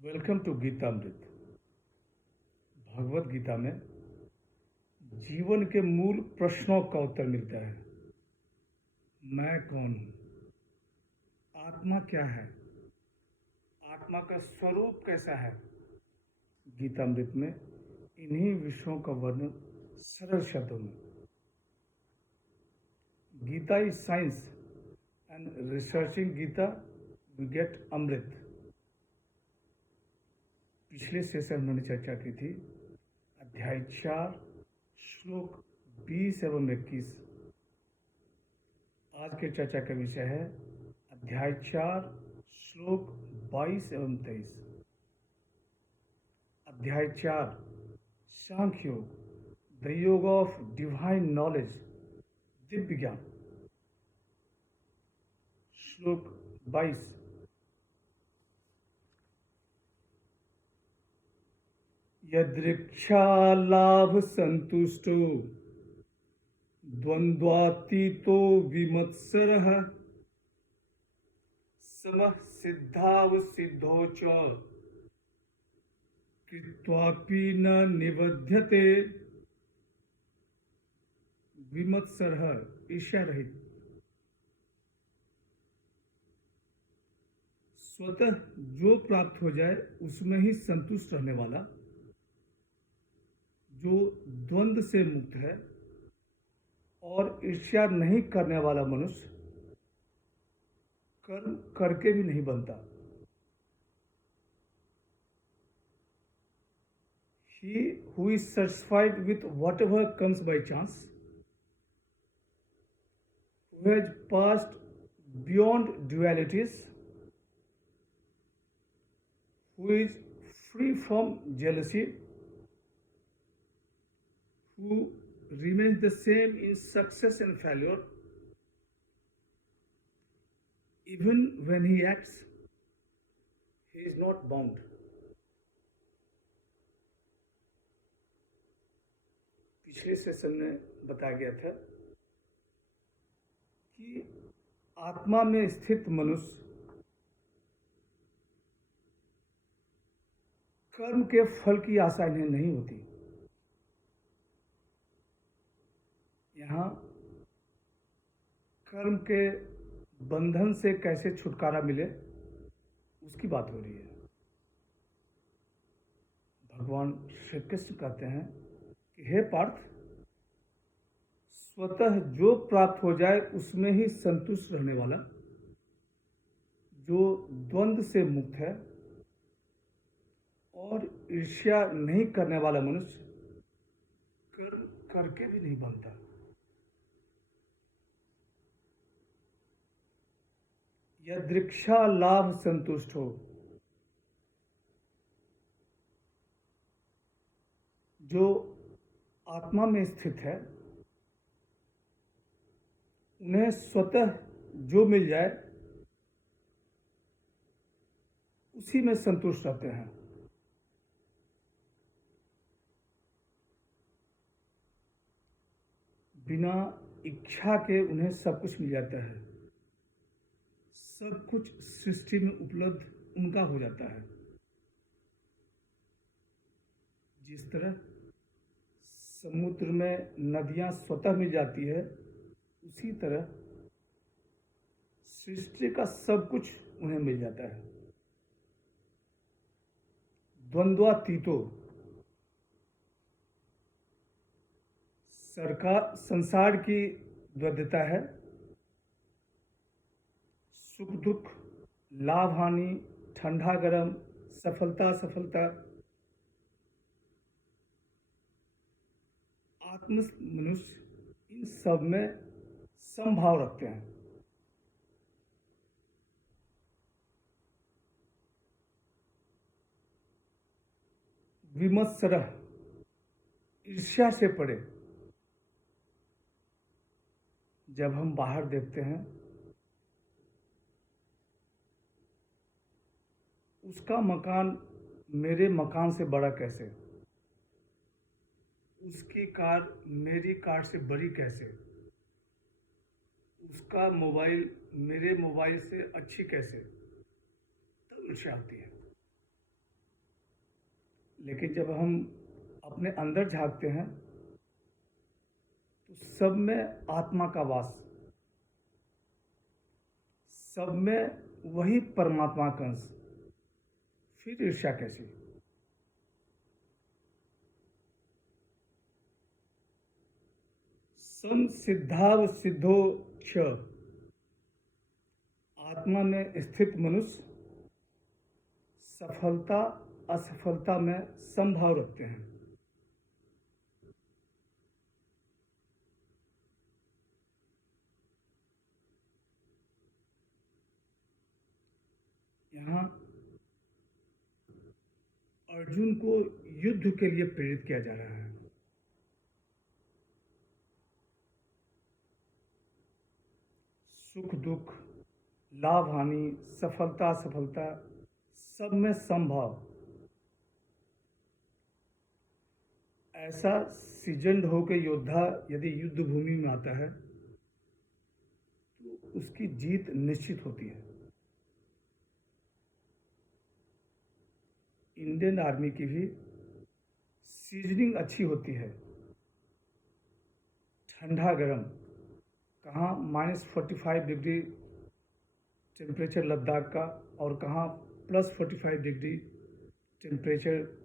Welcome to Geetamrit. Bhagavad Gita में जीवन के मूल प्रश्नों का उत्तर मिलता है। मैं कौन हूँ? आत्मा क्या है? आत्मा का स्वरूप कैसा है? गीतामृत में इन्हीं विषयों का वर्णन सरल शब्दों में। Gita is science and researching Gita we get amrit. पिछले सेशन में हमने चर्चा की थी अध्याय 4 श्लोक 20 एवं 21। आज के चर्चा का विषय है अध्याय 4 श्लोक 22 एवं 23। अध्याय 4 सांख्य योग, द योग ऑफ डिवाइन नॉलेज, दिव्य ज्ञान। श्लोक 22 यदृक्षा लाभ संतुष्टो द्वंद्वातीतो विमत्सरः समः सिद्धावसिद्धौ च कृत्वापि न निबध्यते। विमत्सरः ईर्ष्या रहित, स्वतः जो प्राप्त हो जाए उसमें ही संतुष्ट रहने वाला, जो द्वंद्व से मुक्त है और ईर्ष्या नहीं करने वाला मनुष्य कर्म करके भी नहीं बनता। He who is satisfied with whatever comes by chance, who has passed beyond dualities, who is free from jealousy, who remains the same in success and failure, even when he acts, he is not bound. पिछले session में बताया गया था कि आत्मा में स्थित मनुष्य कर्म के फल की आशा इन्हें नहीं होती। यहाँ कर्म के बंधन से कैसे छुटकारा मिले उसकी बात हो रही है। भगवान श्री कृष्ण कहते हैं कि हे पार्थ, स्वतः जो प्राप्त हो जाए उसमें ही संतुष्ट रहने वाला, जो द्वंद्व से मुक्त है और ईर्ष्या नहीं करने वाला मनुष्य कर्म करके भी नहीं बनता। यदृक्षा लाभ संतुष्ट हो, जो आत्मा में स्थित है उन्हें स्वतः जो मिल जाए उसी में संतुष्ट रहते हैं। बिना इच्छा के उन्हें सब कुछ मिल जाता है, सब कुछ सृष्टि में उपलब्ध उनका हो जाता है। जिस तरह समुद्र में नदियां स्वतः मिल जाती है, उसी तरह सृष्टि का सब कुछ उन्हें मिल जाता है। द्वंद्वातीतो, संसार की द्वैतता है, सुख दुख, लाभ हानि, ठंडा गरम, सफलता असफलता। आत्म मनुष्य इन सब में समभाव रखते हैं। विमत्सरः, ईर्ष्या से पड़े। जब हम बाहर देखते हैं उसका मकान मेरे मकान से बड़ा कैसे, उसकी कार मेरी कार से बड़ी कैसे, उसका मोबाइल मेरे मोबाइल से अच्छी कैसे, तब ईर्ष्या आती है। लेकिन जब हम अपने अंदर झांकते हैं तो सब में आत्मा का वास, सब में वही परमात्मा का अंश, फिर ईर्ष्या कैसी? सम सिद्धाव सिद्धो क्ष, आत्मा में स्थित मनुष्य सफलता असफलता में समभाव रखते हैं। यहाँ अर्जुन को युद्ध के लिए प्रेरित किया जा रहा है। सुख दुख, लाभ हानि, सफलता असफलता, सब में समभाव। ऐसा सीजन्ड होकर योद्धा यदि युद्ध भूमि में आता है तो उसकी जीत निश्चित होती है। इंडियन आर्मी की भी सीजनिंग अच्छी होती है, ठंडा गर्म, कहाँ -45 डिग्री टेम्परेचर लद्दाख का और कहाँ +45 डिग्री टेम्परेचर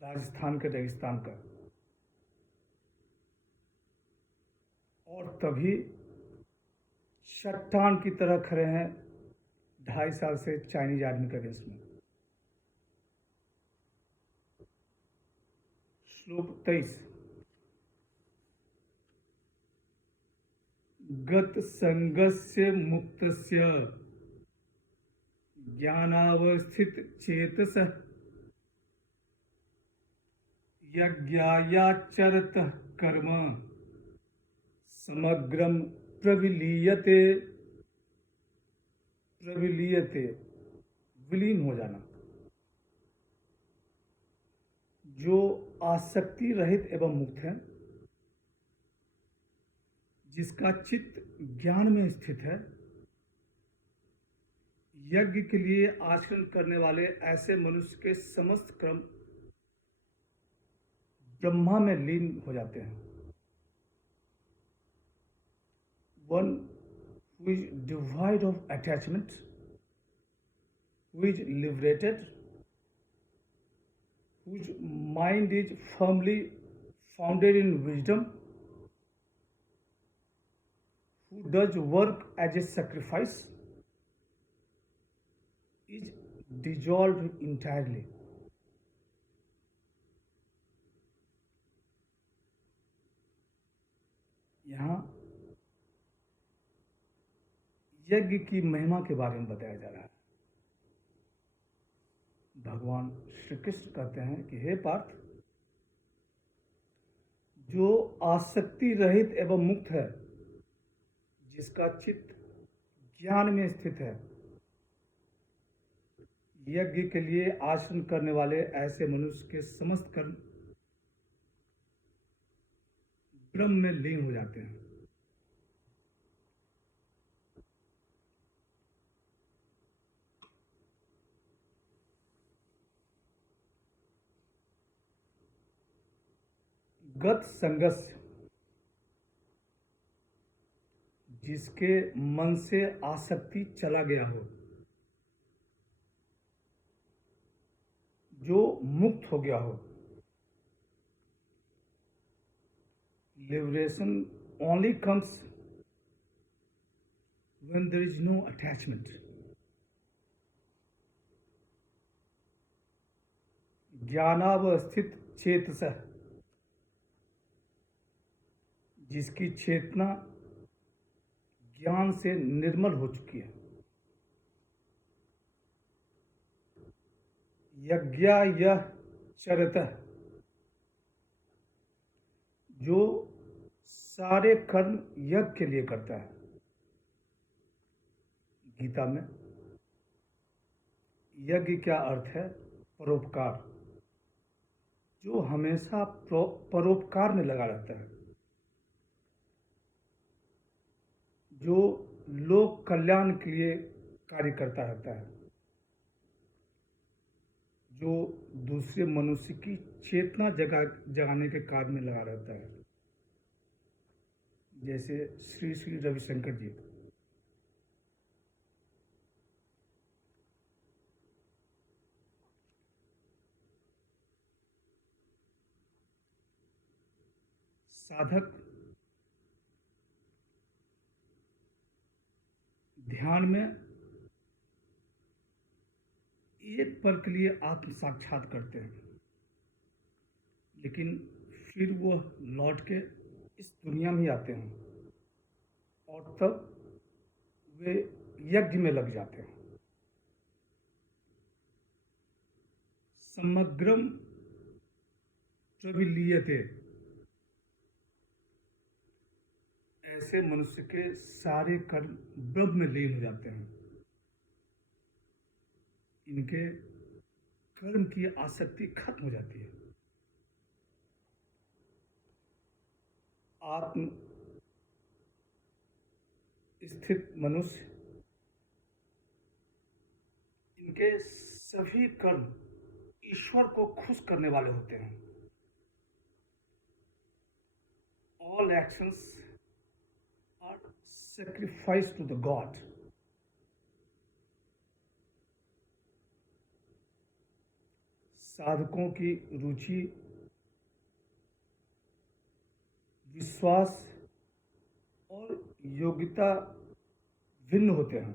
राजस्थान के रेगिस्तान का। और तभी चट्टान की तरह खड़े हैं 2.5 साल से चाइनीज आर्मी के अगेंस्ट में। श्लोक 23, गत संगस्य मुक्तस्य ज्ञानावस्थित चेतसः यज्ञायाचरतः कर्म समग्रम प्रविलीयते। प्रविलीयते, विलीन हो जाना। जो आसक्ति रहित एवं मुक्त है, जिसका चित्त ज्ञान में स्थित है, यज्ञ के लिए आचरण करने वाले ऐसे मनुष्य के समस्त कर्म ब्रह्मा में लीन हो जाते हैं। One who is devoid of attachment, who is liberated, whose mind is firmly founded in wisdom, who does work as a sacrifice, is dissolved entirely. यहाँ यज्ञ की महिमा के बारे में बताया जा रहा है। भगवान श्री कृष्ण कहते हैं कि हे पार्थ, जो आसक्ति रहित एवं मुक्त है, जिसका चित्त ज्ञान में स्थित है, यज्ञ के लिए आचरण करने वाले ऐसे मनुष्य के समस्त कर्म ब्रह्म में लीन हो जाते हैं। गत संगस्य, जिसके मन से आसक्ति चला गया हो, जो मुक्त हो गया हो। Liberation only comes when there is no attachment. ज्ञानावस्थित चेतसः, जिसकी चेतना ज्ञान से निर्मल हो चुकी है। यज्ञायः चरतः, जो सारे कर्म यज्ञ के लिए करता है। गीता में यज्ञ क्या अर्थ है? परोपकार, जो हमेशा परोपकार में लगा रहता है, जो लोक कल्याण के लिए कार्य करता रहता है। जो दूसरे मनुष्य की चेतना जगाने के कार्य में लगा रहता है, जैसे श्री श्री रविशंकर जी। साधक ध्यान में एक पल के लिए आत्म साक्षात करते हैं, लेकिन फिर वो लौट के इस दुनिया में ही आते हैं और तब वे यज्ञ में लग जाते हैं। समग्रम प्रविलीयते, ऐसे मनुष्य के सारे कर्म ब्रह्म में लीन हो जाते हैं। इनके कर्म की आसक्ति खत्म हो जाती है। आत्म स्थित मनुष्य, इनके सभी कर्म ईश्वर को खुश करने वाले होते हैं। All actions are sacrificed to the God. साधकों की रुचि, विश्वास और योग्यता भिन्न होते हैं,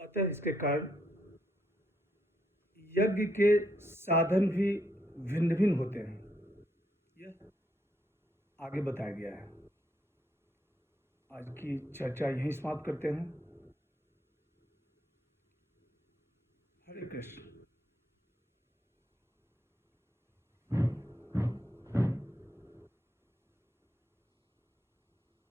अतः इसके कारण यज्ञ के साधन भी भिन्न भिन्न होते हैं। यह आगे बताया गया है। आज की चर्चा यहीं समाप्त करते हैं। हरे कृष्ण।